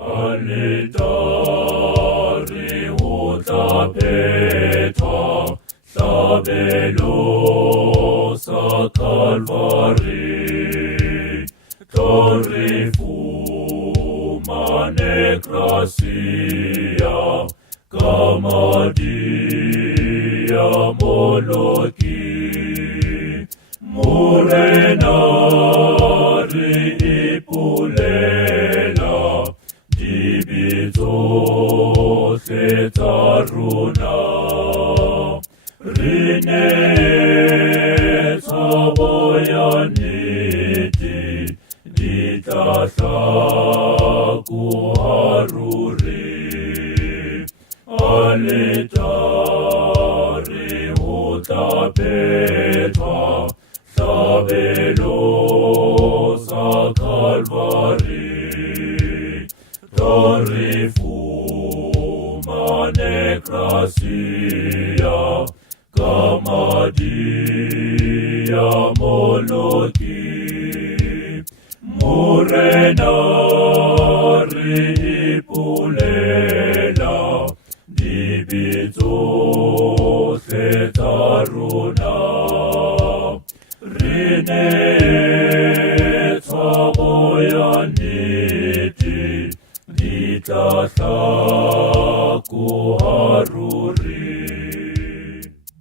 Aletare o tapeta, tabelo sa Calvari, torre fuma necrasia, Camadia molochi, murenari ipulela, dibito setaruna, rine taboyaniti, ditata kuharuri, aletare utapeta, tabelo sa Calvari, torre fuma necrasia, Camadia molochi, murenari ipulela, dibito setaruna, rine